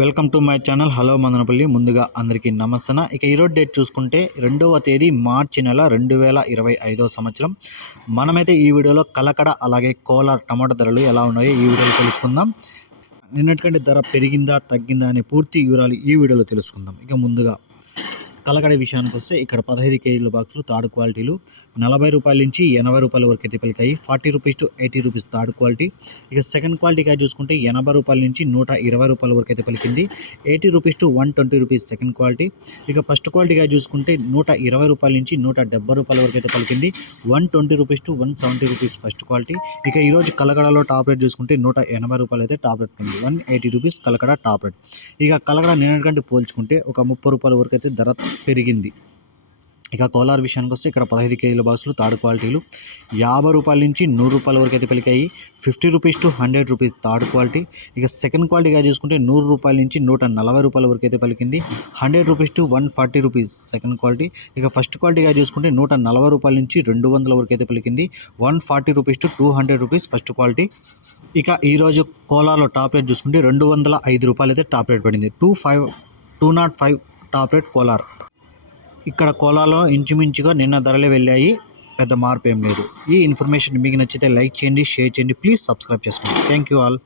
Welcome to my channel. Hello Madanapalli. ముందుగా అందరికీ నమస్తన. ఇక ఈరోజు డేట్ చూసుకుంటే రెండవ తేదీ మార్చి నెల రెండు వేల ఇరవై ఐదవ సంవత్సరం. మనమైతే ఈ వీడియోలో కలకడ అలాగే కోలార్ టమాటా ధరలు ఎలా ఉన్నాయో ఈ వీడియోలో తెలుసుకుందాం. నిన్నటికంటే ధర పెరిగిందా తగ్గిందా అనే పూర్తి వివరాలు ఈ వీడియోలో తెలుసుకుందాం. ఇక ముందుగా కలకడ విషయానికి వస్తే ఇక్కడ పదహైదు కేజీల బాక్సులు థర్డ్ క్వాలిటీలు నలభై రూపాయల నుంచి ఎనభై రూపాయల వరకు అయితే పలికాయి. Forty rupees to eighty rupees third quality. ఇక సెకండ్ క్వాలిటీగా చూసుకుంటే ఎనభై రూపాయల నుంచి నూట ఇరవై రూపాయల వరకు అయితే పలికింది. Eighty rupees to one twenty rupees second quality. ఇక ఫస్ట్ క్వాలిటీగా చూసుకుంటే నూట ఇరవై రూపాయల నుంచి నూట డెబ్బై రూపాయల వరకు అయితే పలికింది. One twenty rupees to one seventy rupees first quality. ఇక ఈరోజు కలకడలో టాప్ రేట్ చూసుకుంటే నూట ఎనభై రూపాయలు అయితే టాప్ రేట్ ఉంది. One eighty rupees Kalakada top rate. ఇక కలకడ నిన్నటికంటే పోల్చుకుంటే ఒక ముప్పై రూపాయల వరకు అయితే ధర పెరిగింది. ఇక కోలార్ విషయానికి వస్తే ఇక్కడ పదహైదు కేజీల బాక్సులు థర్డ్ క్వాలిటీలు. యాభై రూపాయల నుంచి నూరు రూపాయల వరకు అయితే పలికాయి fifty rupees to hundred rupees third quality. ఇక సెకండ్ క్వాలిటీగా చూసుకుంటే నూరు రూపాయల నుంచి నూట నలభై రూపాయల వరకు అయితే పలికింది. Hundred rupees to one forty rupees second quality. ఇక ఫస్ట్ క్వాలిటీగా చూసుకుంటే నూట నలభై రూపాయల నుంచి రెండు వందల వరకు అయితే పలికింది. One forty rupees to two hundred rupees first quality. ఇక ఈరోజు కోలార్లో టాప్ రేట్ చూసుకుంటే రెండు వందల ఐదు రూపాయలు అయితే టాప్ రేట్ పడింది. Two five two not five top rate Kolar. ఇక్కడ కోలాలో ఇంచుమించుగా నిన్న ధరలు వెళ్ళాయి. పెద్ద మార్పు ఏం లేదు. ఈ ఇన్ఫర్మేషన్ మీకు నచ్చితే లైక్ చేయండి షేర్ చేయండి. ప్లీజ్ సబ్స్క్రైబ్ చేసుకోండి. Thank you all.